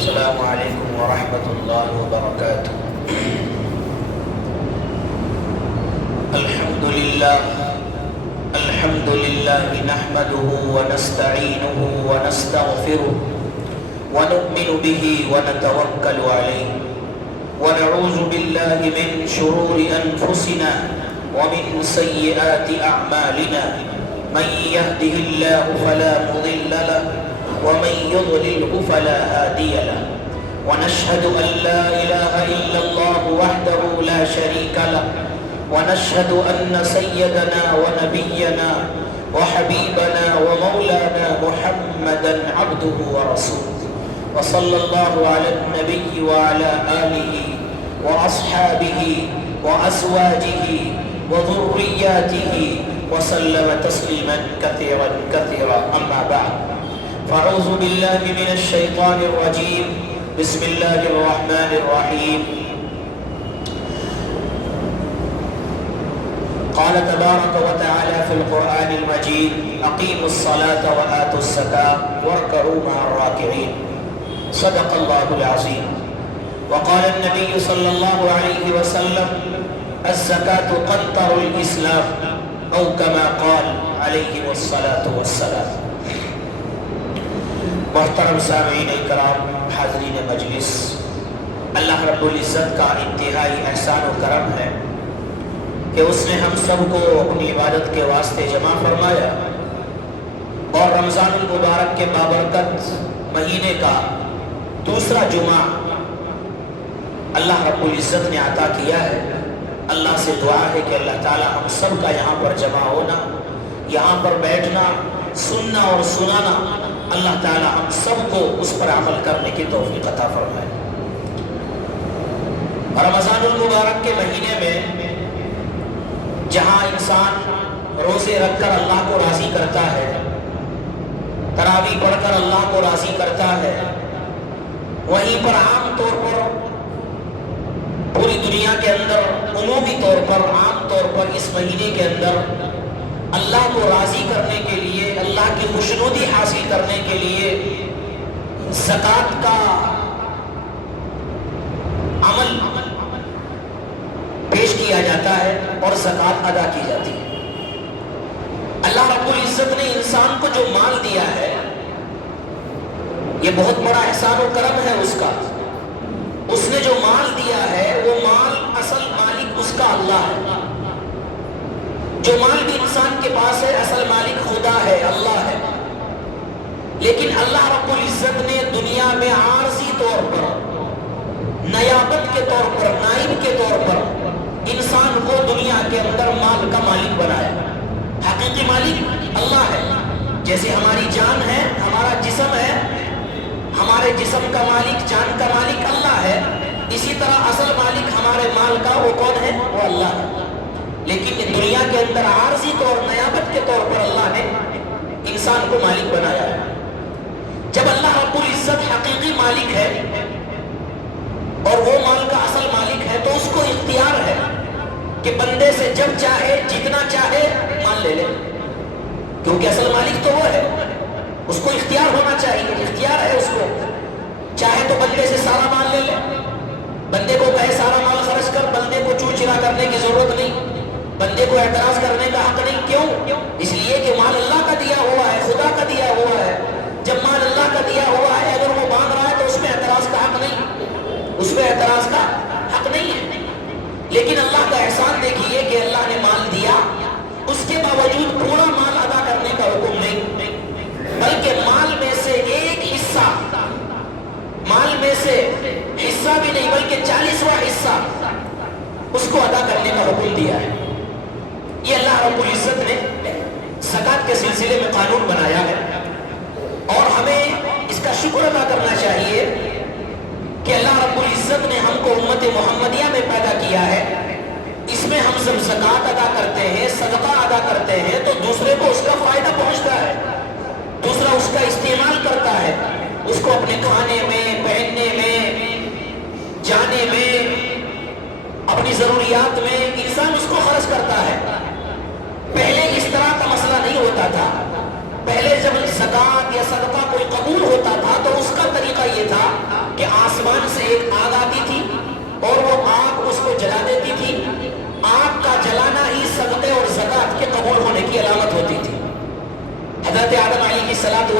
السلام علیکم ورحمۃ اللہ وبرکاتہ۔ الحمد للہ نحمده ونستعینه ونستغفره ونؤمن به ونتوکل علیہ ونعوذ باللہ من شرور انفسنا ومن سیئات اعمالنا من يهده الله فلا مضل له ومن يضلله فلا هادي له ونشهد أن لا إله إلا الله وحده لا شريك له ونشهد أن سيدنا ونبينا وحبيبنا ومولانا محمدا عبده ورسوله وصلى الله على النبي وعلى آله وأصحابه وأزواجه وذرياته وسلم تسليما كثيرا كثيرا أما بعد فأعوذ بالله من الشيطان الرجيم بسم الله الرحمن الرحيم قال تبارك وتعالى في القرآن المجيد أقيموا الصلاة وآتوا الزكاة واركعوا مع الراكعين صدق الله العظيم وقال النبي صلى الله عليه وسلم الزكاة قنطر الإسلام أو كما قال عليه الصلاة والسلام۔ محترم سامعین کرام، حاضرین مجلس، اللہ رب العزت کا انتہائی احسان و کرم ہے کہ اس نے ہم سب کو اپنی عبادت کے واسطے جمع فرمایا اور رمضان المبارک کے بابرکت مہینے کا دوسرا جمعہ اللہ رب العزت نے عطا کیا ہے۔ اللہ سے دعا ہے کہ اللہ تعالی ہم سب کا یہاں پر جمع ہونا، یہاں پر بیٹھنا، سننا اور سنانا، اللہ تعالی ہم سب کو اس پر عمل کرنے کی توفیق عطا فرمائے۔ رمضان المبارک کے مہینے میں جہاں انسان روزے رکھ کر اللہ کو راضی کرتا ہے، تراویح پڑھ کر اللہ کو راضی کرتا ہے، وہیں پر عام طور پر پوری دنیا کے اندر عمومی طور پر عام طور پر اس مہینے کے اندر اللہ کو راضی کرنے کے لیے، اللہ کی خوشنودی حاصل کرنے کے لیے زکوٰۃ کا عمل پیش کیا جاتا ہے اور زکوٰۃ ادا کی جاتی ہے۔ اللہ رب العزت نے انسان کو جو مال دیا ہے یہ بہت بڑا احسان و کرم ہے اس کا۔ اس نے جو مال دیا ہے وہ مال اصل مالک اس کا اللہ ہے۔ جو مال بھی انسان کے پاس ہے اصل مالک خدا ہے، اللہ ہے، لیکن اللہ رب العزت نے دنیا میں عارضی طور پر، نیابت کے طور پر، نائب کے طور پر انسان کو دنیا کے اندر مال کا مالک بنایا۔ حقیقی مالک اللہ ہے۔ جیسے ہماری جان ہے، ہمارا جسم ہے، ہمارے جسم کا مالک، جان کا مالک اللہ ہے، اسی طرح اصل مالک ہمارے مال کا وہ کون ہے؟ وہ اللہ ہے۔ لیکن دنیا کے اندر عارضی طور، نیابت کے طور پر اللہ نے انسان کو مالک بنایا ہے۔ جب اللہ رب العزت حقیقی مالک ہے اور وہ مال کا اصل مالک ہے تو اس کو اختیار ہے کہ بندے سے جب چاہے جتنا چاہے مال لے لے، کیونکہ اصل مالک تو وہ ہے۔ اس کو اختیار ہونا چاہیے، اختیار ہے اس کو۔ چاہے تو بندے سے سارا مال لے لے، بندے کو کہے سارا مال خرچ کر، بندے کو چور چرا کرنے کی ضرورت نہیں، بندے کو اعتراض کرنے کا حق نہیں۔ کیوں؟ اس لیے کہ مال اللہ کا دیا ہوا ہے، خدا کا دیا ہوا ہے۔ جب مال اللہ کا دیا ہوا ہے اگر وہ مانگ رہا ہے تو اس میں اعتراض کا حق نہیں، اس میں اعتراض کا حق نہیں ہے۔ لیکن اللہ کا احسان دیکھیے کہ اللہ نے مال دیا، اس کے باوجود پورا مال ادا کرنے کا حکم نہیں، بلکہ مال میں سے ایک حصہ، مال میں سے حصہ بھی نہیں بلکہ 40واں حصہ اس کو ادا کرنے کا حکم دیا ہے۔ یہ اللہ رب العزت نے زکوٰۃ کے سلسلے میں قانون بنایا ہے اور ہمیں اس کا شکر ادا کرنا چاہیے کہ اللہ رب العزت نے ہم کو امت محمدیہ میں پیدا کیا ہے۔ اس میں ہم سب زکوٰۃ ادا کرتے ہیں، صدقہ ادا کرتے ہیں تو دوسرے کو اس کا فائدہ پہنچتا ہے، دوسرا اس کا استعمال کرتا ہے، اس کو اپنے کھانے میں، پہننے میں، جانے میں، اپنی ضروریات میں انسان اس کو خرچ کرتا ہے۔ پہلے اس طرح کا مسئلہ نہیں ہوتا تھا۔ پہلے جب زکوٰۃ یا صدقہ کوئی قبول ہوتا تھا تو اس کا طریقہ یہ تھا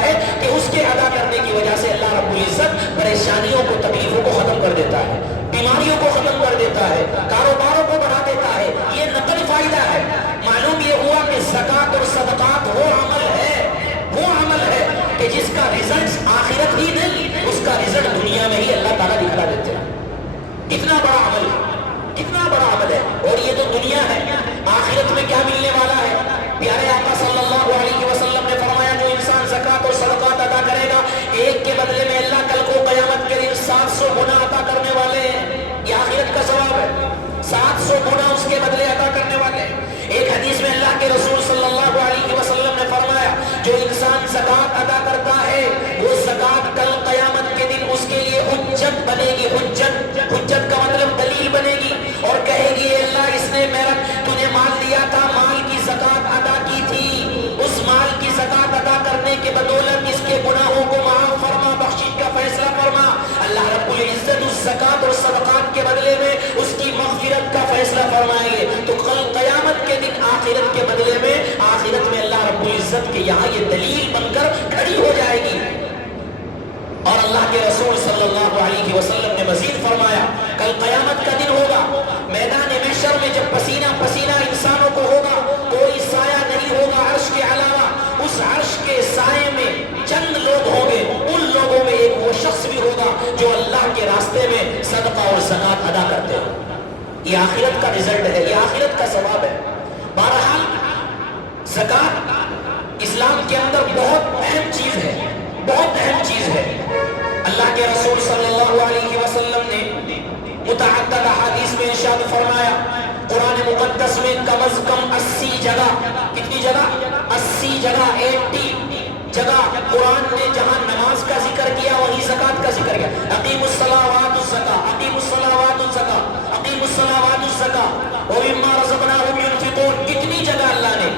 ہے کہ اس کے ادا کرنے کی وجہ سے اللہ رب العزت پریشانیوں کو تکلیفوں کو ختم کر دیتا ہے، بیماریوں کو ختم کر دیتا ہے، کاروباروں کو بڑھا دیتا ہے. یہ نقل فائدہ ہے. معلوم یہ ہوا کہ زکوٰۃ اور صدقات وہ عمل ہے کہ جس کا رزلٹ آخرت ہی نہیں، اس کا رزلٹ دنیا میں ہی اللہ تعالیٰ دکھا دیتے ہیں. کتنا بڑا عمل ہے، کتنا بڑا عمل ہے. اور یہ تو دنیا ہے، آخرت میں کیا ملنے والا ہے؟ پیارے آقا صلی اللہ علیہ وسلم نے فرمایا جو انسان زکوٰۃ اور صدقات ادا کرے گا، ایک کے بدلے میں اللہ کل کو قیامت کے دن 700 گنا عطا کرنے والے ہیں. یہ آخرت کا ثواب ہے. 700 گنا اس کے بدلے عطا کرنے والے ہیں. ایک حدیث میں اللہ کے رسول صلی اللہ علیہ وسلم نے فرمایا جو انسان زکوٰۃ ادا کرتا ہے وہ زکوٰۃ کل قیامت کے دن اس کے لیے حجت بنے گی. حجت کا مطلب دلیل بنے گی اور کہے گی اللہ اس نے تو نے مال دیا تھا، مال کی زکوٰۃ ادا کی تھی، اس مال کی زکوٰۃ ادا کرنے کے بدولت اس کے گناہوں کو معاف فرما، بخشش کا فیصلہ فرما. اللہ رب العزت اس زکوٰۃ اور صدقات کے بدلے میں اس کی مغفرت کا فیصلہ فرمائیں گے. تو کل قیامت کے دن آخرت کے بدلے میں آخرت میں اللہ رب العزت کے یہاں یہ دلیل بن کر کھڑی ہو جائے گی. اور اللہ کے رسول صلی اللہ علیہ وسلم نے مزید فرمایا کل قیامت کا دن ہوگا، میدان محشر میں جب پسینہ پسینہ انسانوں کو ہوگا، کوئی سایہ نہیں ہوگا عرش کے علاوہ. اس عرش کے سائے میں چند لوگ ہوں گے، ان لوگوں میں ایک وہ شخص بھی ہوگا جو اللہ کے راستے میں صدقہ اور زکوٰۃ ادا کرتے ہیں. یہ آخرت کا رزلٹ ہے، یہ آخرت کا ثواب ہے. بہرحال زکوٰۃ اسلام کے اندر بہت اہم چیز ہے، بہت اہم چیز ہے. اللہ کے رسول صلی اللہ علیہ وسلم نے متعدد احادیث میں ارشاد فرمایا قرآن مقدس میں کم از کم 80 جگہ، کتنی جگہ؟ 80 جگہ، 80 جگہ قرآن نے جہاں نماز کا ذکر کیا وہیں زکوٰۃ کا ذکر کیا. اقیموا الصلاۃ والزکاۃ، اقیموا الصلاۃ والزکاۃ، اقیموا الصلاۃ والزکاۃ ومما رزقناہم ينفقون. کتنی جگہ اللہ نے،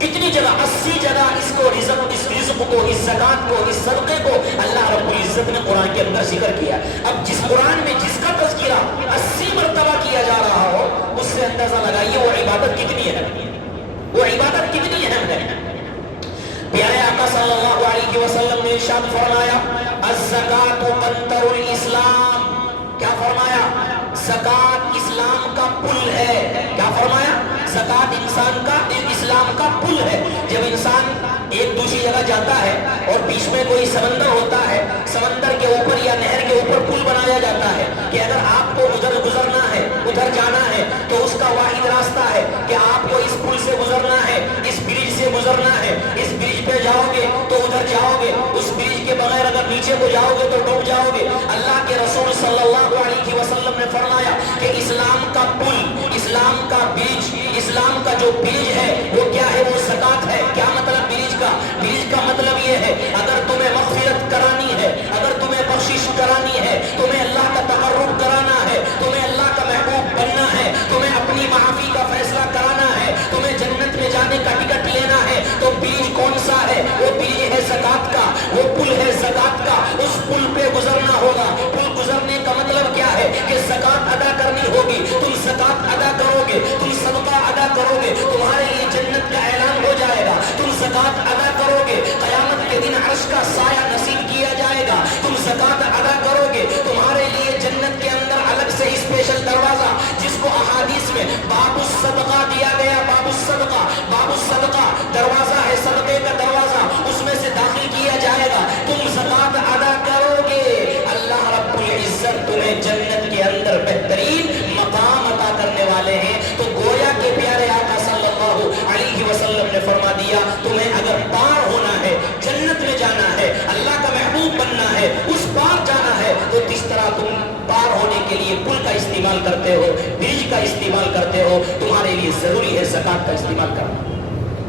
کتنی جگہ؟ 80 جگہ اس کو رزق کو، اس زکوٰۃ کو، اس صدقے کو اللہ رب العزت نے قرآن کے اندر ذکر کیا. اب جس قرآن میں جس کا تذکرہ 80 مرتبہ کیا جا رہا ہو اس سے اندازہ لگائیے وہ عبادت کتنی ہے، وہ عبادت کتنی اہم ہے. پیارے آقا صلی اللہ علیہ وسلم نے ارشاد فرمایا الزکوٰۃ قنطر الاسلام. کیا فرمایا؟ زکوٰۃ اسلام کا پل ہے. کیا فرمایا؟ زکوٰۃ انسان کا، اسلام کا پل ہے. جب انسان ایک دوسری جگہ جاتا ہے اور بیچ میں کوئی سمندر ہوتا ہے، سمندر کے اوپر یا نہر کے اوپر پل بنایا جاتا ہے کہ اگر آپ کو ادھر گزرنا ہے، ادھر جانا ہے تو اس کا واحد راستہ ہے کہ آپ کو اس پل سے گزرنا ہے، اس برج سے گزرنا ہے. اس برج پہ جاؤ گے تو ادھر جاؤ گے، اس برج کے بغیر اگر نیچے کو جاؤ گے تو ڈوب جاؤ گے. اللہ کے رسول صلی اللہ علیہ وسلم نے فرمایا کہ اسلام کا پل، اسلام کا برج، اسلام کا جو برج ہے وہ کیا ہے؟ وہ زکوٰۃ ہے. کیا مطلب برج کا؟ برج کا مطلب یہ ہے اگر تمہیں مغفرت کرانی ہے، اگر تمہیں بخشش کرانی ہے، تمہیں اللہ کا تقرب کرانا ہے، تمہیں اللہ کا محبوب بننا ہے، تمہیں اپنی معافی کا فیصلہ کرانا ہے، تمہیں جنت میں جانے کا ٹکٹ لینا ہے، تو برج کون سا ہے؟ وہ برج ہے زکوٰۃ کا، وہ پل ہے زکوٰۃ کا. اس پل پہ گزرنا ہوگا. پل گزرنے کا مطلب کیا ہے کہ زکوٰۃ ادا کرنی ہوگی. تم زکوٰۃ ادا کرو گے، تم صدقہ ادا کرو گے، تمہارے لیے جنت کا اعلان ہو جائے گا. تم زکوٰۃ ادا کرو گے، قیامت کے دن عرش کا سایہ نصیب کیا جائے گا. تم زکوٰۃ ادا کرو گے، تمہارے لیے جنت کے اندر الگ سے اسپیشل دروازہ جس کو احادیث میں باب الصدقہ دیا گیا، باب الصدقہ، باب الصدقہ دروازہ ہے، صدقے کا دروازہ، اس میں سے داخل کیا جائے گا. تم زکوٰۃ ادا کرو گے، اللہ رب العزت تمہیں جنت کے اندر بہترین مقام عطا کرنے والے ہیں. تو گویا کے پیارے آقا صلی اللہ علیہ وسلم نے فرما دیا تمہیں اگر پار ہونا ہے، جنت میں جانا ہے، اللہ کا محبوب بننا ہے، اس پار جانا ہے، تو جس طرح تم پار ہونے کے لیے پل کا استعمال کرتے ہو، برج کا استعمال کرتے ہو، تمہارے لیے ضروری ہے زکوٰۃ کا استعمال کرنا.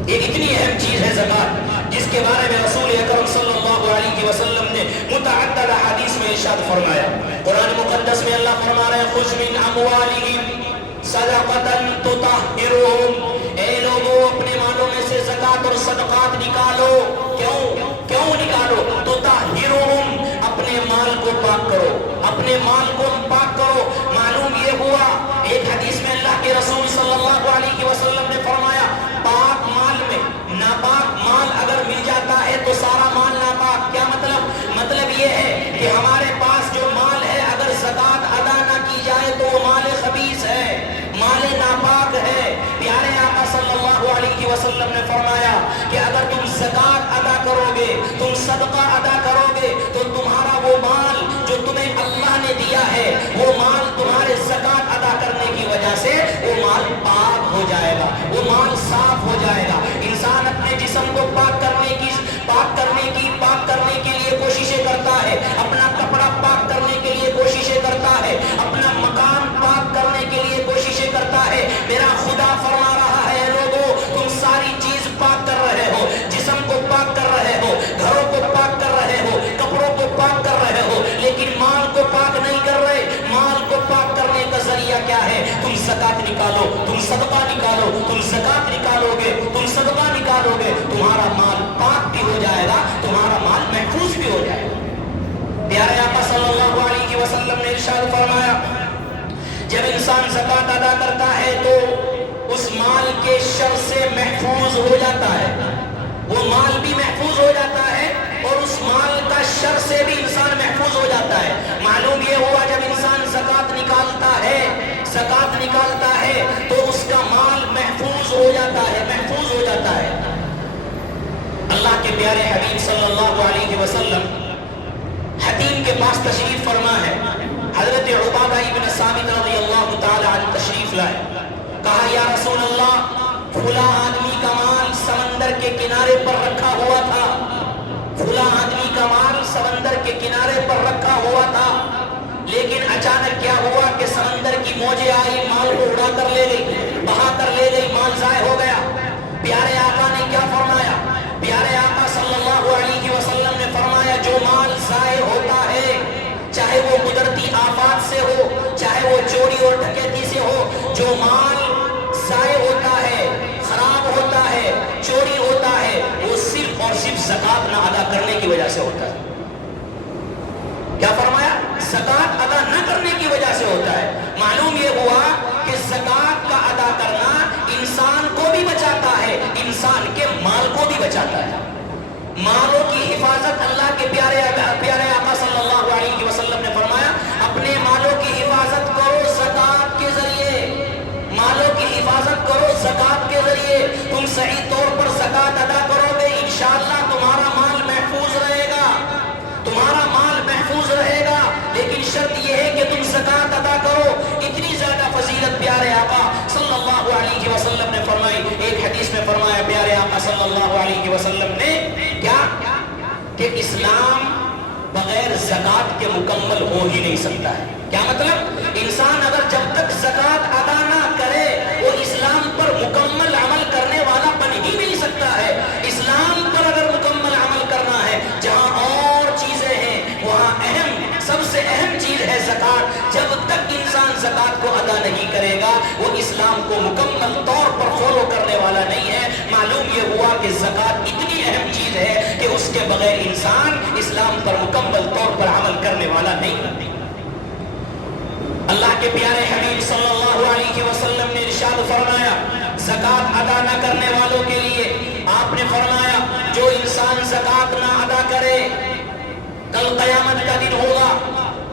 ایک اتنی اہم چیز ہے زکوٰۃ جس کے بارے میں رسول اکرم صلی اللہ علیہ وسلم نے متعدد احادیث میں ارشاد فرمایا. قرآن مقدس میں اللہ فرما رہے ہیں خذ من اموالہم صدقۃ تطہرہم. اے لوگوں اپنے مالوں میں سے زکوٰۃ اور صدقات نکالو. کیوں نکالو؟ تطہرہم، اپنے مال کو پاک کرو، اپنے مال کو پاک کرو. معلوم یہ ہوا ایک حدیث میں اللہ کے رسول صلی اللہ علیہ وسلم نے فرمایا پاک مال میں ناپاک مال اگر مل جاتا کہ ہمارے پاس جو مال ہے اگر زکوٰۃ ادا نہ کی جائے تو وہ مال خبیث ہے، مال ناپاک ہے۔ پیارے آقا صلی اللہ علیہ وسلم نے فرمایا کہ اگر تم زکوٰۃ ادا کرو گے، تم صدقہ ادا کرو گے تو تمہارا وہ مال جو تمہیں اللہ نے دیا ہے وہ مال تمہارے زکوٰۃ ادا کرنے کی وجہ سے وہ مال پاک ہو جائے گا، وہ مال صاف ہو جائے گا۔ انسان اپنے جسم کو پاک کرنے کے لیے کوششیں کرتا ہے، اپنا کپڑا پاک کرنے کے لیے کوششیں کرتا ہے، اپنا مکان پاک کرنے کے لیے کوششیں کرتا ہے۔ میرا خدا فرما رہا ہے اے لوگو تم ساری چیز پاک کر رہے ہو، جسم کو پاک کر رہے ہو، گھروں کو پاک کر رہے ہو، کپڑوں کو پاک کر رہے ہو، لیکن مال کو پاک نہیں کر رہے۔ مال کو پاک کرنے کا ذریعہ کیا ہے؟ تم زکوٰۃ نکالو، تم صدقہ نکالو، تم زکوٰۃ نکالو گے، تم صدقہ نکالو گے، تمہارا مال پاک بھی ہو جائے گا، تمہارا مال محفوظ بھی ہو جائے گا۔ پیارے آقا صلی اللہ علیہ وسلم نے ارشاد فرمایا جب انسان زکوٰۃ ادا کرتا ہے تو اس مال کے شر سے محفوظ ہو جاتا ہے، وہ مال بھی محفوظ ہو جاتا ہے اور اس مال کا شر سے بھی انسان محفوظ ہو جاتا ہے۔ معلوم یہ ہوا جب انسان زکوٰۃ نکالتا ہے تو اس کا مال محفوظ ہو جاتا ہے۔ اللہ کے پیارے حبیب صلی اللہ علیہ وسلم حتیم کے پاس تشریف فرما ہے۔ حضرت عبادہ ابن ثابت رضی اللہ تعالی عنہ تشریف لائے، کہا یا رسول اللہ فلاں آدمی کا مال سمندر کے کنارے پر رکھا ہوا تھا، فلاں آدمی کا مال سمندر کے کنارے پر رکھا ہوا تھا، لیکن اچانک کیا ہوا کہ سمندر کی موجیں آئی، مال کو اڑا کر لے گئی، بہا کر لے گئی، مال ضائع ہو گیا۔ پیارے آقا نے کیا فرمایا؟ پیارے آقا صلی اللہ علیہ وسلم نے فرمایا جو مال ضائع ہوتا ہے، چاہے وہ قدرتی آفات سے ہو، چاہے وہ چوری اور ڈکیتی سے ہو، جو مال ضائع ہوتا ہے، خراب ہوتا ہے، چوری ہوتا ہے، وہ صرف اور صرف زکوٰۃ نہ ادا کرنے کی وجہ سے ہوتا ہے۔ کیا فرمایا؟ زکوٰۃ ادا نہ کرنے کی وجہ سے ہوتا ہے۔ معلوم یہ ہوا کہ زکوٰۃ کا ادا کرنا انسان کو بھی بچاتا ہے، انسان کے مال کو بھی بچاتا ہے۔ مالوں کی حفاظت اللہ کے پیارے آقا صلی اللہ علیہ وسلم نے فرمایا اپنے مالوں کی حفاظت کرو زکوٰۃ کے ذریعے، مالوں کی حفاظت کرو زکوٰۃ کے ذریعے۔ تم صحیح طور پر زکوٰۃ ادا کرو گے انشاءاللہ تمہارا مال محفوظ رہے گا، تمہارا مال محفوظ رہے گا، لیکن شرط یہ ہے کہ تم زکوٰۃ ادا کرو۔ اتنی زیادہ فضیلت پیارے آقا صلی اللہ علیہ وسلم نے فرمائی۔ ایک حدیث میں فرمایا پیارے آقا صلی اللہ علیہ وسلم نے کیا کہ اسلام بغیر زکوٰۃ کے مکمل ہو ہی نہیں سکتا ہے۔ کیا مطلب؟ انسان اگر جب تک زکوٰۃ ادا نہ کرے وہ اسلام پر مکمل عمل کرنے والا بن ہی نہیں سکتا ہے۔ اسلام پر اگر مکمل عمل کرنا ہے، جہاں اور چیزیں ہیں وہاں سب سے اہم چیز ہے زکوٰۃ۔ جب تک انسان زکوٰۃ کو ادا نہیں کرے گا وہ اسلام کو مکمل طور پر فالو کرنے والا نہیں ہے۔ معلوم یہ ہوا کہ زکوٰۃ اتنی اہم چیز ہے کہ اس کے بغیر انسان اسلام پر مکمل طور پر عمل کرنے والا نہیں۔ اللہ کے پیارے حبیب صلی اللہ علیہ وسلم نے ارشاد فرمایا زکوٰۃ ادا نہ کرنے والوں کے لیے آپ نے فرمایا جو انسان زکوٰۃ نہ ادا کرے کل قیامت کا دن ہوگا،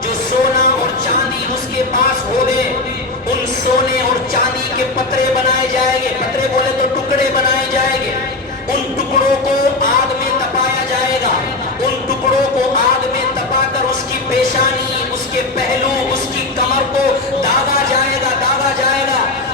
جو سونا اور چاندی اس کے پاس ہوگے ان سونے اور چاندی کے پترے بنائے جائیں گے، پترے بولے تو ٹکڑے بنائے جائیں گے، ان ٹکڑوں کو آگ میں تپایا جائے گا، ان ٹکڑوں کو آگ میں تپا کر اس کی پیشانی، اس کے پہلو، اس کی کمر کو داغا جائے گا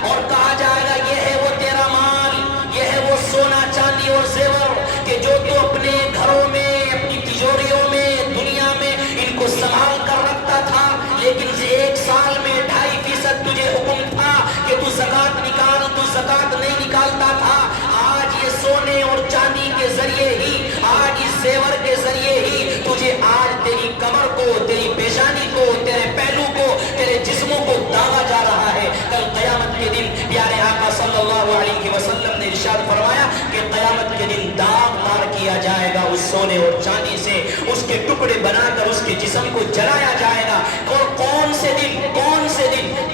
اور کہا جائے گا یہ ہے وہ تیرا مال، یہ ہے وہ سونا چاندی اور زیور کہ جو تو اپنے گھروں میں اپنی تجوریوں میں دنیا میں ان کو سنبھال کر رکھتا تھا، لیکن ایک سال میں 2.5% تجھے حکم تھا کہ تو زکوٰۃ نکال، تو زکوٰۃ نہیں نکالتا تھا۔ آج یہ سونے اور چاندی کے ذریعے ہی، آج اس زیور کے ذریعے ہی تجھے آج تیری کمر کو، تیری پیشانی کو، تیرے پہلو کو، تیرے جسموں کو داغا جا رہا ہے۔ کل قیامت کے دن پیارے آقا صلی اللہ علیہ وسلم نے ارشاد فرمایا کہ قیامت کے دن داغ دار کیا جائے گا اس سونے اور چاندی سے، اس کے ٹکڑے بنا کر اس کے جسم کو جلایا جائے گا۔ اور کون سے دن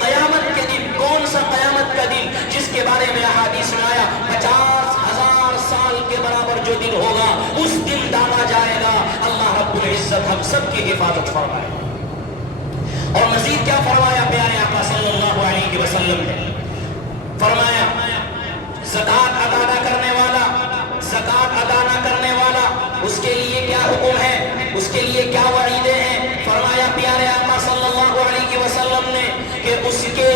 قیامت کے دن، کون سا قیامت کا دن جس کے بارے میں احادیث سنایا 50,000 سال کے برابر جو دن ہوگا اس دن داغا جائے گا۔ اللہ رب العزت ہم سب کی حفاظت فرمائے۔ اور مزید کیا فرمایا پیارے آقا صلی اللہ علیہ وسلم نے؟ فرمایا زکات ادا نہ کرنے والا، زکات ادا نہ کرنے والا، اس کے لیے کیا حکم ہے، اس کے لیے کیا وعیدیں ہیں؟ فرمایا پیارے آقا صلی اللہ علیہ وسلم نے کہ اس کے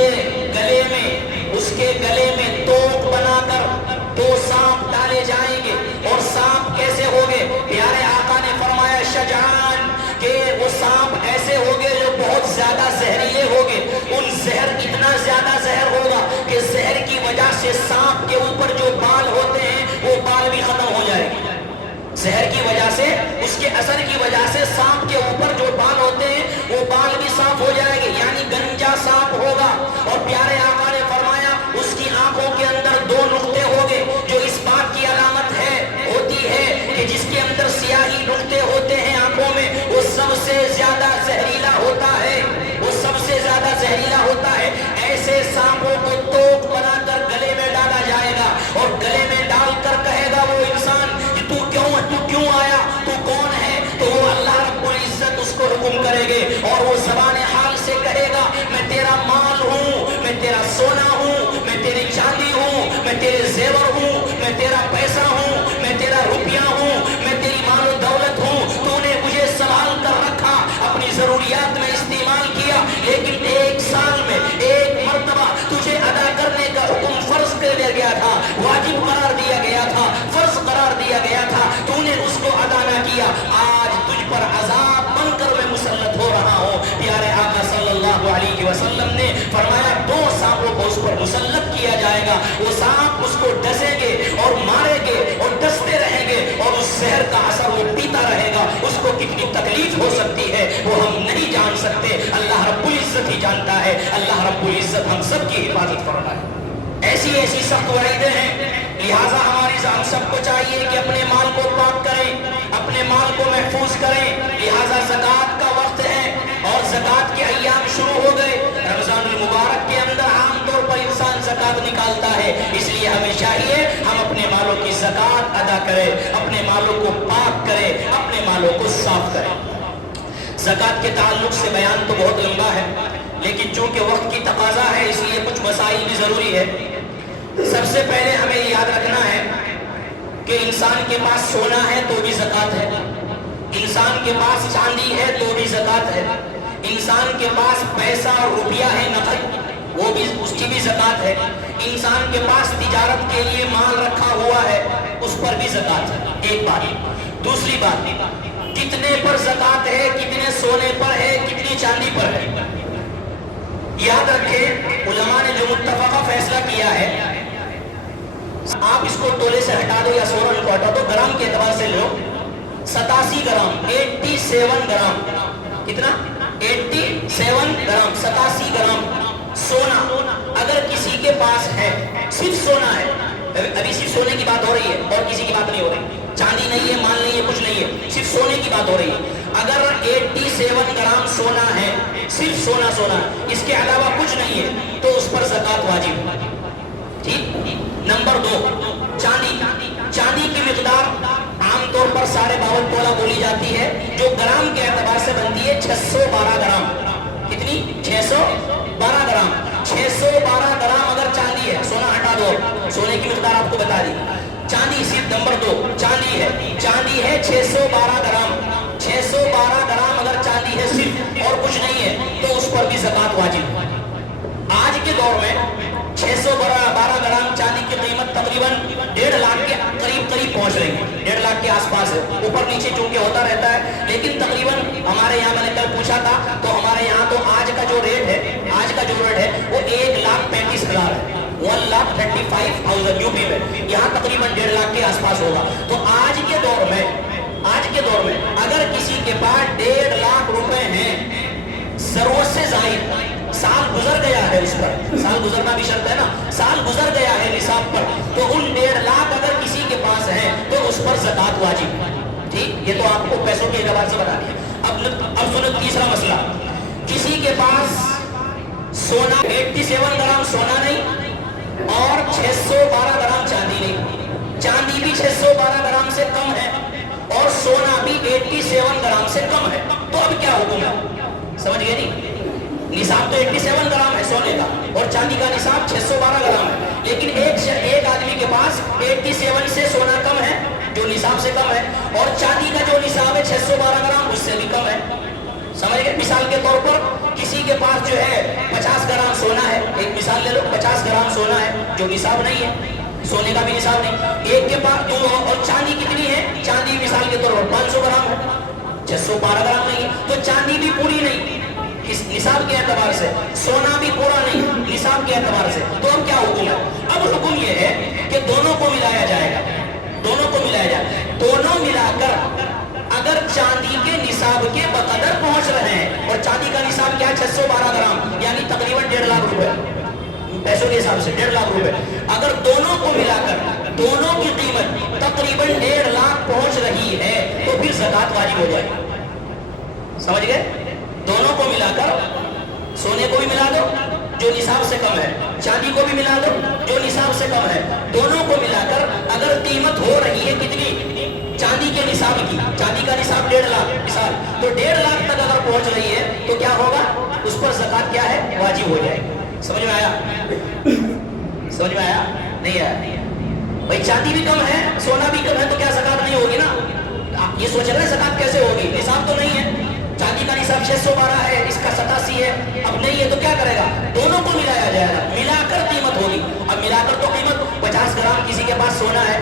گلے میں توق بنا کر 2 سانپ ڈالے جائیں گے۔ اور سانپ کیسے ہوگے؟ پیارے آقا نے فرمایا شجعان، کہ وہ سانپ ایسے ہوگے جو بہت زیادہ زہریلے ہوگے۔ ان زہر اتنا زیادہ زہر ہوگا کہ زہر کی وجہ سے سانپ کے اوپر جو بال ہوتے ہیں وہ بال بھی ختم ہو جائے گے۔ زہر کی وجہ سے، اس کے اثر کی وجہ سے سانپ کے اوپر جو بال ہوتے ہیں وہ بال بھی صاف ہو جائے گے، یعنی گنجا سانپ ہوگا۔ اور پیارے آقا نے فرمایا اس کی آنکھوں کے اندر 2 نقطے ہوگے، جو اس بات کی علامت ہوتی ہے کہ جس کے اندر سیاہی نقطے ہوتے ہیں آنکھوں میں، وہ سب سے زیادہ زہریلا ہوتا ہے، وہ سب سے زیادہ زہریلا ہوتا ہے۔ ایسے سانپوں کو توق بنا کر گلے میں ڈالا جائے گا، اور گلے میں ڈال کر کہے گا وہ انسان کہ تو کیوں آیا، تو کون ہے؟ تو وہ اللہ رب العزت اس کو حکم کرے گے، اور وہ زبان حال سے کہے گا میں تیرا مال ہوں، میں تیرا سونا ہوں، میں تیری چاندی ہوں، میں تیرے زیور ہوں، میں تیرا پیسہ ہوں، میں تیرا روپیہ ہوں، میں تیری مال و دولت ہوں۔ تو نے مجھے سنبھال کر رکھا، اپنی ضروریات میں استعمال کیا، لیکن 1 سال میں 1 مرتبہ تجھے ادا کرنے کا حکم فرض کر دیا گیا تھا، واجب قرار دیا گیا تھا، فرض قرار دیا گیا تھا، تو نے اس کو ادا نہ کیا۔ آج تجھ پر عذاب بن کر میں مسلط ہو رہا ہوں۔ پیارے آقا صلی اللہ علیہ وسلم نے فرمایا 2 سانپوں کو اس پر مسلط کیا جائے گا، وہ سانپ اس کو ڈسیں گے اور ماریں گے اور ڈستے رہیں گے، اور اس زہر کا اثر وہ پیتا رہے گا۔ اس کو کتنی تکلیف ہو سکتی ہے وہ ہم نہیں جان سکتے، اللہ رب العزت ہی جانتا ہے۔ اللہ رب العزت ہم سب کی حفاظت فرمائے۔ ایسی سخت وعیدیں ہیں، لہٰذا ہم سب کو چاہیے کہ اپنے مال کو پاک کریں، اپنے مال کو محفوظ کریں۔ لہٰذا زکوٰۃ کا وقت ہے اور زکوٰۃ کے ایام شروع ہو گئے۔ رمضان المبارک کے اندر عام طور پر انسان زکوٰۃ نکالتا ہے، اس لیے ہمیں چاہیے ہم اپنے مالوں کی زکوٰۃ ادا کریں، اپنے مالوں کو پاک کریں، اپنے مالوں کو صاف کریں۔ زکوٰۃ کے تعلق سے بیان تو بہت لمبا ہے، لیکن چونکہ وقت کی تقاضا ہے اس لیے کچھ مسائل بھی ضروری ہے۔ سب سے پہلے ہمیں یاد رکھنا ہے کہ انسان کے پاس سونا ہے تو بھی زکوٰۃ ہے، انسان کے پاس چاندی ہے تو بھی زکوٰۃ ہے، انسان کے پاس پیسہ اور روپیہ ہے نقد، وہ بھی اس کی بھی زکوٰۃ ہے، انسان کے پاس تجارت کے لیے مال رکھا ہوا ہے اس پر بھی زکوٰۃ ہے۔ ایک بات۔ دوسری بات، کتنے پر زکوٰۃ ہے، کتنے سونے پر ہے، کتنی چاندی پر ہے؟ یاد رکھیں علماء نے جو متفقہ فیصلہ کیا ہے، آپ اس کو تولے سے ہٹا دو یا سورن کو ہٹا دو، گرام کے اعتبار سے لو 87 گرام، 87 گرام، کتنا؟ 87 گرام، 87 گرام سونا اگر کسی کے پاس ہے، صرف سونا ہے، ابھی صرف سونے کی بات ہو رہی ہے اور کسی کی بات نہیں ہو رہی، چاندی نہیں ہے، مال نہیں ہے، کچھ نہیں ہے، صرف سونے کی بات ہو رہی ہے۔ اگر 87 گرام سونا ہے، صرف سونا، اس کے علاوہ کچھ نہیں ہے، تو اس پر زکوٰۃ واجب۔ ٹھیک۔ نمبر 2، چاندی کی مقدار عام طور پر 52.5 تولہ بولی جاتی ہے، جو گرام کے اعتبار سے بنتی ہے 612 گرام۔ کتنی؟ 612 گرام۔ 612 گرام اگر چاندی ہے، سونا ہٹا دو، سونے کی مقدار آپ کو بتا دی، چاندی صرف نمبر 2 چاندی ہے 612 گرام، 612 گرام اگر چاندی ہے صرف اور کچھ نہیں ہے تو اس پر بھی زکوٰۃ واجب۔ آج کے دور میں 612 گرام چاندی کی قیمت تقریباً 1.5 لاکھ کے قریب پہنچ رہی ہے، 1.5 لاکھ کے آس پاس ہے، اوپر نیچے چونکہ ہوتا رہتا ہے، لیکن تقریباً ہمارے یہاں میں نے کل پوچھا تھا تو ہمارے یہاں تو آج کا جو ریٹ ہے وہ 1,35,000 ہے، 1,35,000 یو پی میں، یہاں تقریباً 1.5 لاکھ کے آس پاس ہوگا۔ تو آج کے دور میں اگر کسی کے پاس 1.5 لاکھ روپے ہیں، ضرورت سے زائد سال گزر گیا ہے، اس پر سال گزرنا بھی شرط ہے نا، سال گزر گیا ہے نصاب پر، تو ان 1.5 لاکھ اگر کسی کے پاس ہے تو اس پر زکوٰۃ واجب۔ ٹھیک، یہ تو آپ کو پیسوں کے اعتبار سے بتا دیا۔ اب سنو تیسرا مسئلہ، کسی کے پاس سونا 87 گرام سونا نہیں اور 612 گرام چاندی نہیں، چاندی بھی 612 گرام سے کم ہے اور اور سونا بھی 87 گرام سے کم ہے، تو اب کیا حکم ہے؟ سمجھ گئے نہیں؟ نصاب تو 87 گرام ہے سونے کا، اور چاندی کا نصاب 612 گرام ہے، لیکن ایک آدمی کے پاس 87 سے سونا کم ہے جو نصاب سے کم ہے، اور چاندی کا جو نصاب ہے 612 گرام اس سے بھی کم ہے۔ سمجھ گئے؟ مثال کے طور پر کسی کے پاس جو ہے 50 گرام سونا ہے، ایک مثال لے لو، 50 گرام سونا ہے جو نصاب نہیں ہے، سونے کا بھی نصاب نہیں، ایک کے پاس اور چاندی کتنی ہے؟ چاندی مثال کے طور پر 500 گرام ہے، 612 گرام نہیں ہے، تو چاندی بھی پوری نہیں اس نصاب کے اعتبار سے، سونا بھی پورا نہیں نصاب کے اعتبار سے، تو اب کیا حکم ہے؟ اب حکم یہ ہے کہ دونوں کو ملایا جائے گا، دونوں کو ملایا جائے، دونوں ملا کر اگر چاندی کے نصاب کے بقدر پہنچ رہے ہیں، اور چاندی کا نصاب کیا ہے؟ 612 گرام، یعنی تقریباً 1.5 لاکھ روپے، پیسوں کے حساب سے 1.5 لاکھ روپے، اگر دونوں کو ملا کر دونوں کی قیمت تقریباً 1.5 لاکھ پہنچ رہی ہے تو پھر زکوٰۃ واجب ہو جائے گی۔ سمجھ گئے؟ دونوں کو ملا کر سونے کو بھی ملا دو جو نصاب سے کم ہے، چاندی کو بھی ملا دو جو نصاب سے کم ہے، دونوں کو ملا کر اگر قیمت ہو رہی ہے کتنی؟ چاندی کے نصاب کی، چاندی کا نصاب 1.5 لاکھ مثال، تو 1.5 لاکھ تک اگر پہنچ رہی ہے تو کیا ہوگا؟ اس پر زکوٰۃ کیا ہے؟ واجب ہو جائے گی۔ سمجھ میں آیا؟ سمجھ میں آیا؟ نہیں آیا؟ بھائی چاندی بھی کم ہے، سونا بھی کم ہے، تو کیا زکوٰۃ نہیں ہوگی نا؟ یہ سوچ رہے ہیں زکوٰۃ کیسے ہوگی؟ نصاب تو نہیں ہے، چاندی کا نصاب 612 ہے، اس کا 87 ہے، اب نہیں ہے تو کیا کرے گا؟ دونوں کو ملایا جائے گا، ملا کر قیمت ہوگی۔ اب ملا کر تو قیمت 50 گرام کسی کے پاس سونا ہے،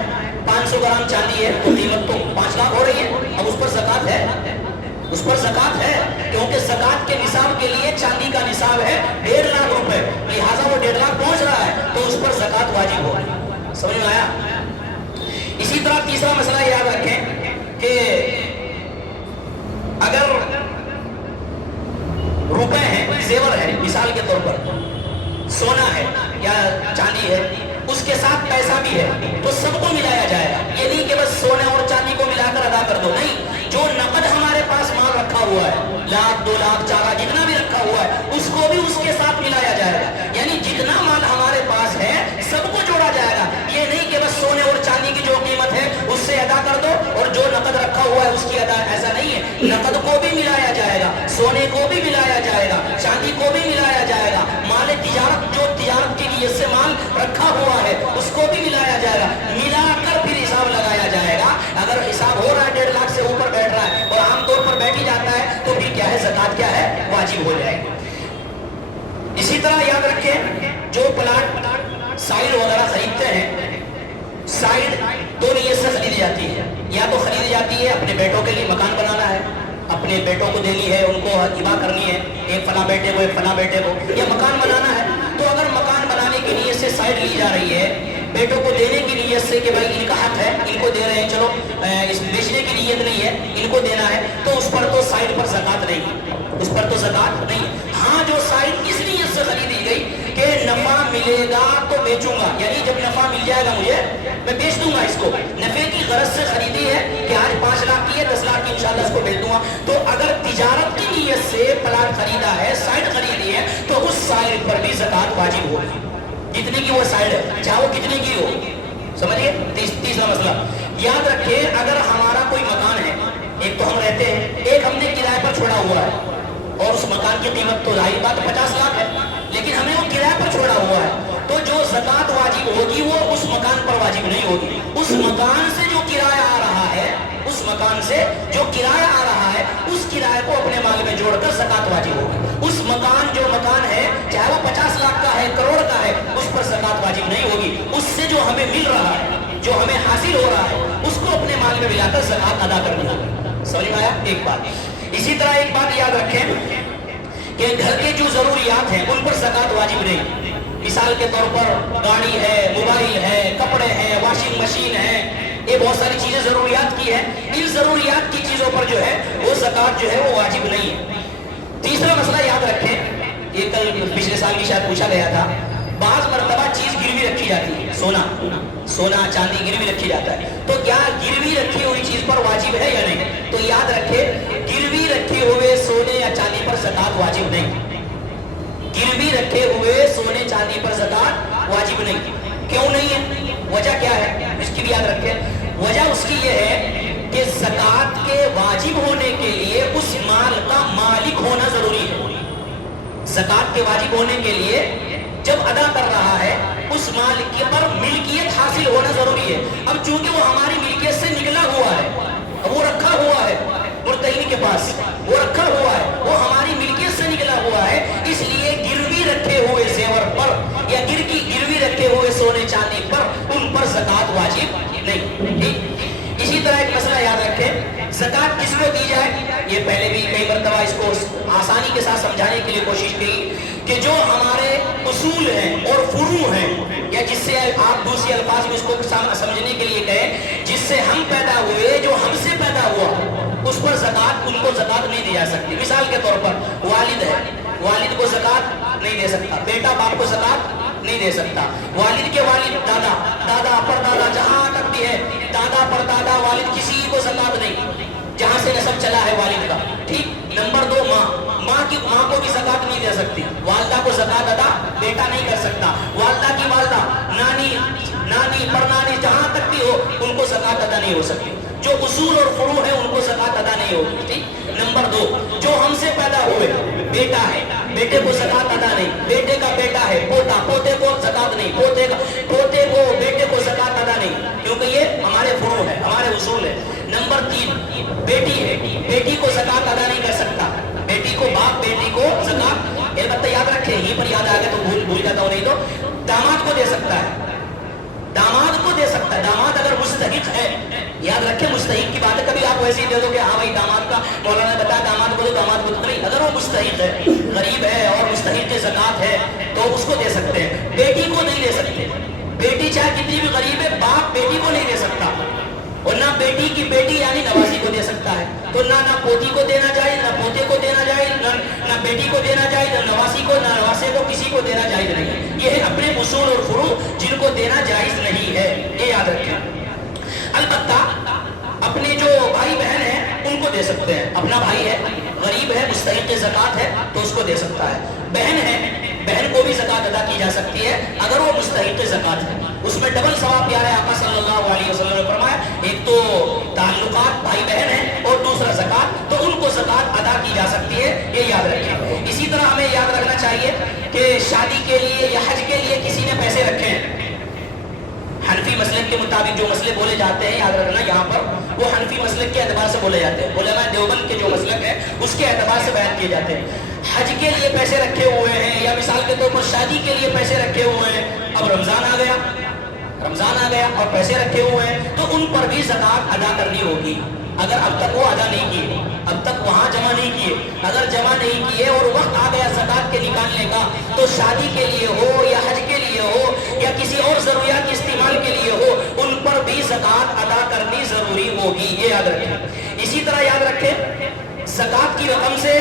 500 گرام چاندی ہے، تو قیمت تو 5 لاکھ ہو رہی ہے، اب اس پر زکوٰۃ ہے، اس پر زکوٰۃ ہے، کیونکہ زکوٰۃ کے نصاب کے لیے چاندی کا نصاب ہے 1.5 لاکھ روپے، لہٰذا وہ 1.5 لاکھ پہنچ رہا ہے تو اس پر زکوٰۃ واجب ہوگی۔ سمجھ میں آیا؟ اسی طرح تیسرا مسئلہ یاد رکھیں کہ اگر روپے ہیں، زیور ہے، مثال کے طور پر سونا ہے یا چاندی ہے، اس کے ساتھ پیسہ بھی ہے، تو سب کو ملایا جائے گا، یہ نہیں کہ بس سونے اور چاندی کو ملا کر ادا کر دو، نہیں، جو نقد ہمارے پاس مال رکھا ہوا ہے، لاکھ 2 لاکھ 4 لاکھ جتنا بھی رکھا ہوا ہے، اس کو بھی اس کے ساتھ ملایا جائے گا، یعنی جتنا مال ہمارے پاس ہے سب کو جوڑا جائے گا، یہ نہیں کہ بس سونے اور چاندی کی جو قیمت ہے اس سے ادا کر دو اور جو نقد رکھا ہوا ہے اس کی ادا، ایسا نہیں ہے، نقد کو بھی ملایا جائے گا، سونے کو بھی ملایا جائے گا، چاندی کو بھی ملایا جائے گا، مال تجارت جو تجارت کی نیت سے مال رکھا ہوا ہے اس کو بھی ملایا جائے گا، ملا کر پھر حساب لگایا جائے گا، اگر حساب ہو رہا ہے 1.5 لاکھ سے اوپر بیٹھ رہا ہے اور عام طور پر بیٹھ ہی جاتا ہے تو پھر کیا ہے؟ زکوٰۃ کیا ہے؟ واجب ہو جائے گی۔ اسی طرح یاد رکھیں جو پلاٹ سائڈ وغیرہ خریدتے ہیں، سائڈ دو نیت سے خریدی جاتی ہے، یا تو خریدی جاتی ہے اپنے بیٹوں کے لیے مکان بنانا ہے، اپنے بیٹوں کو دینی ہے، ان کو ہبہ کرنی ہے، ایک فلاں بیٹے کو ایک فلاں بیٹے کو، یا مکان بنانا ہے، تو اگر مکان بنانے کی نیت سے سائڈ لی جا رہی ہے، بیٹوں کو دینے کی نیت سے کہ بھائی ان کا حق ہے، ان کو دے رہے ہیں، چلو اس بیچنے کی نیت نہیں ہے، ان کو دینا ہے، تو اس پر تو سائڈ پر زکوٰۃ نہیں، اس پر تو زکوٰۃ نہیں۔ ہاں جو سائڈ اس نیت سے خریدی گئی کہ نفع ملے گا تو بیچوں گا، یعنی جب نفع مل جائے گا مجھے میں بیچ دوں گا، اس کو نفع کی غرض سے خریدی ہے کہ آج 5 لاکھ کی ہے، 10 لاکھ کی انشاءاللہ اس کو بیچ دوں گا، تو اگر تجارت کی نیت سے پلاٹ خریدا ہے، سائڈ خریدی ہے، تو اس سائڈ پر بھی زکوٰۃ واجب ہوگی، جتنے کی وہ سائڈ ہے، چاہے وہ کتنے کی ہو۔ سمجھئے؟ تیسرا مسئلہ یاد رکھیں، اگر ہمارا کوئی مکان ہے، ایک تو ہم رہتے ہیں، ایک ہم نے کرائے پر چھوڑا ہوا ہے، اور اس مکان کی قیمت تو ظاہر بات 50 لاکھ ہے، لیکن ہمیں وہ کرائے پر چھوڑا ہوا ہے، تو جو زکوٰۃ واجب ہوگی وہ اس مکان پر واجب نہیں ہوگی، اس مکان سے جو کرایہ آ رہا ہے، اس مکان سے جو کرایہ آ رہا ہے، اس کرایہ کو اپنے مال میں جوڑ کر زکوٰۃ واجب ہوگی۔ اس مکان جو مکان ہے، چاہے وہ 50 لاکھ کا ہے، کروڑ کا ہے، اس پر زکوٰۃ واجب نہیں ہوگی، اس سے جو ہمیں مل رہا ہے، جو ہمیں حاصل ہو رہا ہے، اس کو اپنے مال میں ملا کر زکوٰۃ ادا کرنی ہوگی۔ سمجھ میں آیا؟ ایک بات۔ اسی طرح ایک بات یاد رکھیں کہ گھر کے جو ضروریات ہیں ان پر زکوٰۃ واجب نہیں، مثال کے طور پر گاڑی ہے، موبائل ہے، کپڑے ہیں، واشنگ مشین ہے، یہ بہت ساری چیزیں ضروریات کی ہیں، ان ضروریات کی چیزوں پر جو ہے وہ زکوٰۃ جو ہے وہ واجب نہیں ہے۔ تیسرا مسئلہ یاد رکھیں، یہ کل پچھلے سال کی شاید پوچھا گیا تھا، بعض مرتبہ چیز گروی رکھی جاتی ہے، سونا چاندی گروی رکھی جاتا ہے، تو کیا گروی رکھی ہوئی چیز پر واجب ہے یا نہیں؟ تو یاد رکھیں گروی رکھے ہوئے سونے یا چاندی پر زکوٰۃ واجب نہیں، گروی رکھے ہوئے سونے چاندی پر زکوٰۃ واجب نہیں۔ کیوں نہیں ہے؟ وجہ کیا ہے اس کی بھی یاد رکھیں، وجہ اس کی یہ ہے کہ زکات کے واجب ہونے کے لیے اس مال کا مالک ہونا ضروری ہے. زکات کے واجب ہونے کے لیے جب ادا کر رہا ہے اس مال کے پر ملکیت حاصل ہونا ضروری ہے. اب چونکہ وہ ہماری ملکیت سے نکلا ہوا ہے, وہ رکھا ہوا ہے مرتہین کے پاس, وہ رکھا ہوا ہے, وہ ہماری ملکیت سے نکلا ہوا ہے, اس لیے گروی رکھے ہوئے زیور پر یا گروی رکھے ہوئے سونے چاندی پر ان پر زکات واجب نہیں. اسی طرح ایک مسئلہ یاد رکھیں, زکات کس کو دی جائے, یہ پہلے بھی کئی مرتبہ اس کو آسانی کے ساتھ سمجھانے کے لیے کوشش کی کہ جو ہمارے اصول ہیں اور فروع ہیں, یا جس سے آپ دوسرے الفاظ میں اس کو سمجھنے کے لیے کہیں, جس سے ہم پیدا ہوئے, جو ہم سے پیدا ہوا, اس پر زکات, ان کو زکات نہیں دی جا سکتی. مثال کے طور پر والد ہے, والد کو زکات نہیں دے سکتا, بیٹا باپ کو زکات نہیں دے سکتا, والد کے والد, دادا, دادا پر دادا, جہاں تک بھی ہے دادا پر دادا, والد کسی کو زکات نہیں, جہاں سے نسب چلا ہے والد کا. ٹھیک. نمبر 2 ماں کو بھی زکات نہیں دے سکتی, والدہ کو زکات ادا بیٹا نہیں کر سکتا, والدہ کی والدہ, نانی پرنانی, جہاں تک بھی ہو ان کو زکات ادا نہیں ہو سکتی. جو اصول اور فروع ہے ان کو زکات ادا نہیں ہوگی. ٹھیک. نمبر 2 جو ہم سے پیدا ہوئے, بیٹا ہے, بیٹے کو زکات ادا نہیں, بیٹے کا بیٹا ہے پوتا, پوتے کو زکات نہیں, پوتے کو بیٹے کو زکات ادا نہیں, کیونکہ یہ ہمارے فروع ہے, ہمارے اصول ہے. نمبر 3 بیٹی ہے, بیٹی کو زکات ادا نہیں کر سکتا, بیٹی کو باپ بیٹی کو زکات, البتہ یاد رکھیں, یہیں پر یاد آ گیا تو بھول جاتا ہوں, نہیں تو داماد کو دے سکتا ہے, داماد کو دے سکتا ہے, داماد اگر مستحق ہے, یاد رکھیں مستحق کی بات ہے, کبھی آپ ویسے ہی دے دو کہ ہاں بھائی داماد کا مولانا نے بتایا داماد کو دو, داماد کو نہیں, اگر وہ مستحق ہے, غریب ہے اور مستحق زکات ہے تو اس کو دے سکتے ہیں. بیٹی کو نہیں دے سکتے, بیٹی چاہے کتنی بھی غریب ہے, باپ بیٹی کو نہیں دے سکتا, اور نہ بیٹی کی بیٹی یعنی نوازی کو دے سکتا ہے. تو نہ پوتی کو دینا جائے, نہ پوتے کو دینا جائے, نہ بیٹی کو دینا جائے, نہ نواسی کو, نہ نواسے کو, کسی کو دینا جائز نہیں. یہ ہے اپنے اصول اور فروع جن کو دینا جائز نہیں ہے, یہ یاد رکھیں. البتہ اپنے جو بھائی بہن ہیں ان کو دے سکتے ہیں. اپنا بھائی ہے, غریب ہے, مستحق زکات ہے تو اس کو دے سکتا ہے. بہن ہے, بہن کو بھی زکات ادا کی جا سکتی ہے اگر وہ مستحق زکات ہے. اس میں ڈبل ثواب پیارے آقا صلی اللہ علیہ وسلم نے فرمایا, ایک تو تعلقات بھائی بہن ہیں اور دوسرا زکات, تو ان کو زکات ادا کی جا سکتی ہے, یہ یاد رکھیں. اسی طرح ہمیں یاد رکھنا چاہیے کہ شادی کے لیے یا حج کے لیے کسی نے پیسے رکھے ہیں, حنفی مسلک کے مطابق جو مسئلے بولے جاتے ہیں, یاد رکھنا یہاں پر وہ حنفی مسلک کے اعتبار سے بولے جاتے ہیں, علماء دیوبند کے جو مسلک ہے اس کے اعتبار سے بیان کیے جاتے ہیں. حج کے لیے پیسے رکھے ہوئے ہیں, یا مثال کے طور پر شادی کے لیے پیسے رکھے ہوئے ہیں, اب رمضان آ گیا اور پیسے رکھے ہوئے ہیں, تو ان پر بھی زکات ادا کرنی ہوگی. اگر اب تک وہ ادا نہیں کیے, اب تک وہاں جمع نہیں کیے, اگر جمع نہیں کیے اور وقت آ گیا زکات کے نکالنے کا, تو شادی کے لیے ہو یا حج کے لیے ہو یا کسی اور ضروریات کے استعمال کے لیے ہو, ان پر بھی زکات ادا کرنی ضروری ہوگی, یہ یاد رکھیں. اسی طرح یاد رکھیں زکات کی رقم سے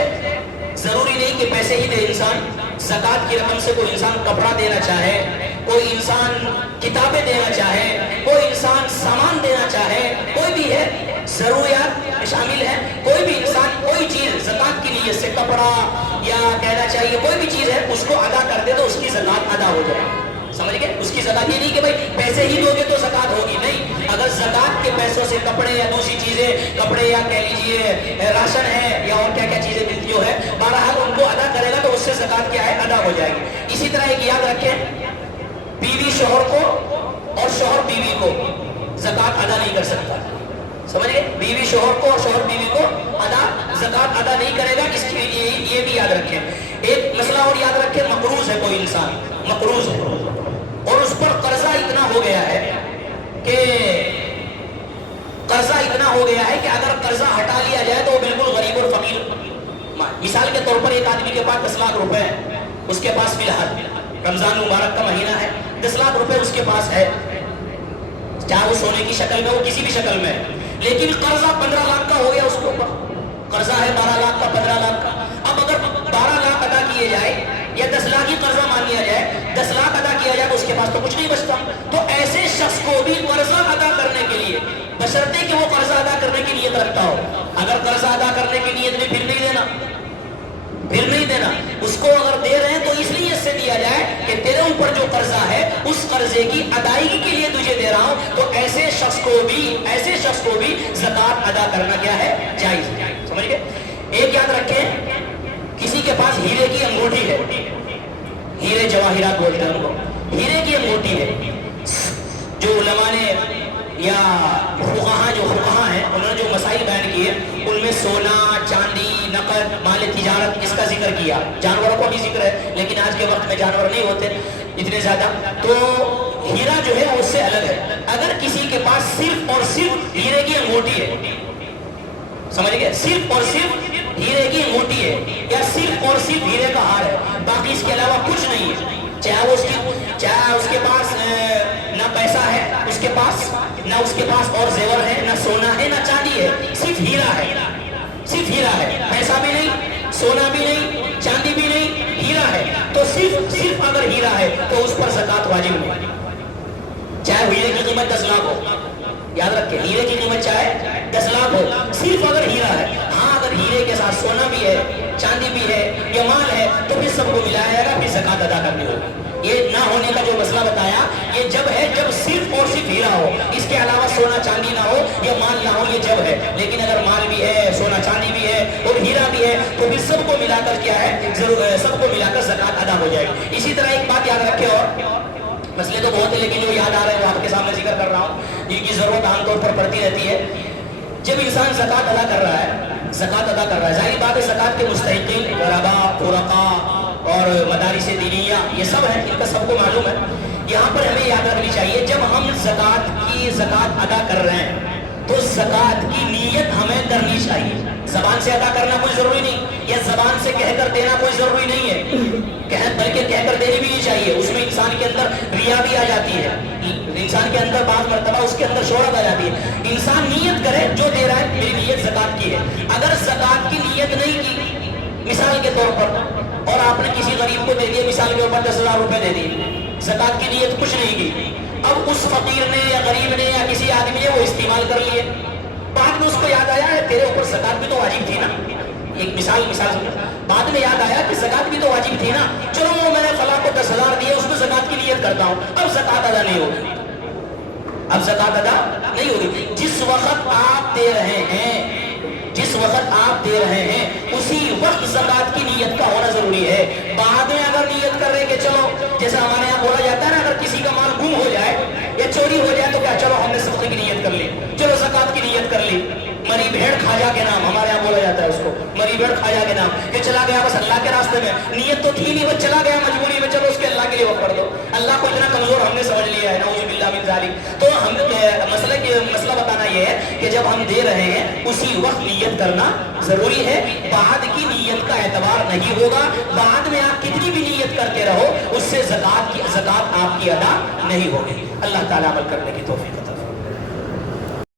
ضروری نہیں کہ پیسے ہی دے انسان. زکات کی رقم سے کوئی انسان کپڑا دینا چاہے, کوئی انسان کتابیں دینا چاہے, کوئی انسان سامان دینا چاہے, کوئی بھی ہے, ضروریات شامل ہے, کوئی بھی انسان کوئی چیز زکات کی نیت سے, کپڑا یا کہنا چاہیے کوئی بھی چیز ہے, اس کو ادا کر دے تو اس کی زکات ادا ہو جائے. سمجھ گئے؟ اس کی زکات یہ نہیں کہ بھائی پیسے ہی دو گے تو زکات ہوگی, نہیں. اگر زکات کے پیسوں سے کپڑے یا دوسری چیزیں, کپڑے یا کہہ لیجیے راشن ہے یا اور کیا کیا چیزیں ملتی جو ہے, بہرحال ان کو ادا کرے گا تو اس سے زکات کیا ہے, ادا ہو جائے گی. اسی طرح ایک یاد رکھیں, بیوی شوہر کو اور شوہر بیوی کو زکات ادا نہیں کر سکتا. سمجھ گئے؟ بیوی شوہر کو اور شوہر بیوی کو زکات ادا نہیں کرے گا. اس کے لیے یہ بھی یاد رکھیں. ایک مسئلہ اور یاد رکھیں, مقروض ہے کوئی انسان, مقروض ہے اور اس پر قرضہ اتنا ہو گیا ہے کہ اگر قرضہ ہٹا لیا جائے تو وہ بالکل غریب اور فقیر. مثال کے طور پر ایک آدمی کے پاس 10 لاکھ روپے ہیں, اس کے پاس فی الحال رمضان مبارک کا مہینہ ہے, 10 لاکھ روپے اس کے پاس ہے, چاہے وہ سونے کی شکل میں ہو, کسی بھی شکل میں, لیکن قرضہ 15 لاکھ کا ہو گیا, اس کے اوپر قرضہ ہے 12 لاکھ کا, 15 لاکھ کا. اب اگر 12 لاکھ ادا کیے جائے یا 10 لاکھ ہی قرضہ مان لیا جائے, 10 لاکھ ادا کیا جائے تو اس کے پاس تو کچھ نہیں بچتا. تو ایسے شخص کو بھی قرضہ ادا کرنے کے لیے, بشرطے کہ وہ قرضہ ادا کرنے کی نیت رکھتا ہو, اگر قرضہ ادا کرنے کی نیت میں پھر نہیں دینا, اس کو اگر دے رہے ہیں تو اس لیے اس سے دیا جائے کہ تیرے اوپر جو قرضہ ہے اس قرضے کی ادائیگی کے لیے تجھے دے رہا ہوں، تو ایسے شخص کو بھی زکات ادا کرنا کیا ہے؟ جائز ہے۔ سمجھ گئے؟ ایک یاد رکھیں، کسی کے پاس ہیرے کی انگوٹھی ہے، ہیرے جواہرات بولتے ہیں ان کو، ہیرے کی انگوٹھی ہے، جو علماء نے یا فقہاء ہیں انہوں نے جو مسائل بیان کیے ان میں سونا، چاندی، نقد، مال تجارت اس کا ذکر کیا، جانوروں کا بھی ذکر ہے لیکن آج کے وقت میں جانور نہیں ہوتے اتنے زیادہ، تو ہیرا جو ہے اس سے الگ ہے۔ اگر کسی کے پاس صرف اور صرف ہیرے کی انگوٹھی ہے، سمجھ گئے، صرف اور صرف ہیرے کی انگوٹھی ہے یا صرف اور صرف ہیرے کا ہار ہے، باقی اس کے علاوہ کچھ نہیں ہے، چاہے اس کے پاس نہ پیسہ ہے، اس کے پاس اور زیور ہے، نہ سونا ہے، نہ چاندی ہے، صرف ہیرا ہے، صرف ہیرا ہے، پیسہ بھی نہیں، سونا بھی نہیں، چاندی بھی نہیں، ہیرا ہے، تو صرف اگر ہیرا ہے تو اس پر زکات واجب نہیں، چاہے ہیرے کی قیمت 10 لاکھ ہو، یاد رکھیں ہیرے کی قیمت چاہے 10 لاکھ ہو، صرف اگر ہیرا ہے۔ ہاں اگر ہیرے کے ساتھ سونا بھی ہے، چاندی بھی ہے یا مال ہے تو پھر سب کو ملایا جائے گا، پھر زکات ادا کرنی ہوگی۔ یہ نہ ہونے کا جو مسئلہ بتایا یہ جب ہے جب صرف اور صرف ہیرا ہو، اس کے علاوہ سونا چاندی نہ ہو یا مال نہ ہو، یہ جب ہے، لیکن اگر مال بھی ہے، سونا چاندی بھی ہے اور ہیرا بھی ہے تو پھر سب کو ملا کر کیا ہے، سب کو ملا کر زکات ادا ہو جائے گی۔ اسی طرح ایک بات یاد رکھے، اور مسئلے تو بہت ہے لیکن جو یاد آ رہے ہیں وہ آپ کے سامنے ذکر کر رہا ہوں، جن کی ضرورت عام طور پر پڑتی رہتی ہے۔ جب انسان زکات ادا کر رہا ہے، ظاہر بات ہے زکات کے مستحقین غربا، فرقا اور مدارس دینیہ یہ سب ہیں، ان کا سب کو معلوم ہے۔ یہاں پر ہمیں یاد رکھنی چاہیے جب ہم زکات ادا کر رہے ہیں تو زکات کی نیت ہمیں کرنی چاہیے، زبان سے ادا کرنا کوئی ضروری نہیں، یا زبان سے کہہ کر دینا کوئی ضروری نہیں ہے، بلکہ کہہ کر دینی بھی نہیں چاہیے، اس میں انسان کے اندر ریا بھی آ جاتی ہے، انسان کے اندر بعض مرتبہ اس کے اندر شہرت آ جاتی ہے۔ انسان نیت کرے جو دے رہا ہے میری نیت زکات کی ہے، اگر زکات کی نیت نہیں کی، مثال کے طور پر، اور آپ نے کسی غریب کو دے دیا، مثال کے اوپر 10,000 روپے دے دیے، زکات کی نیت کچھ نہیں کی، اب اس فقیر نے یا غریب نے یا کسی آدمی نے وہ استعمال کر لیے، بعد میں اس کو یاد آیا ہے تیرے اوپر زکات بھی تو واجب تھی نا، ایک مثال سمجھو، بعد میں یاد آیا کہ زکات بھی تو واجب تھی نا، چلو وہ میں نے فلاں کو 10,000 دیے، اس میں زکات کی نیت کرتا ہوں، اب زکات ادا نہیں ہوگی، جس وقت آپ دے رہے ہیں اسی وقت زکات کی نیت کا ہونا ضروری ہے۔ بعد میں اگر نیت کر رہے کہ چلو، جیسا ہمارے یہاں بولا جاتا ہے نا، اگر کسی کا مال گم ہو جائے یا چوری ہو جائے تو کیا، چلو ہم نے صدقے کی نیت کر لی، چلو زکات کی نیت کر لی، مری بھیڑ کھاجا کے نام، ہمارے یہاں بولا جاتا ہے اس کو، مری بھیڑ کھاجا کے نام، کہ چلا گیا بس اللہ کے راستے میں، نیت تو تھی نہیں، وہ چلا گیا مجبوری میں، چلو اس کے اللہ کے لیے وقت کر دو، اللہ کو اتنا کمزور ہم نے سمجھ لیا ہے، نعوذ باللہ من ذالک۔ تو ہم مسئلہ بتانا یہ ہے کہ جب ہم دے رہے ہیں اسی وقت نیت کرنا ضروری ہے، بعد کی نیت کا اعتبار نہیں ہوگا، بعد میں آپ کتنی بھی نیت کرتے رہو اس سے زکات آپ کی ادا نہیں ہوگی۔ اللہ تعالیٰ عمل کرنے کی توفیق عطا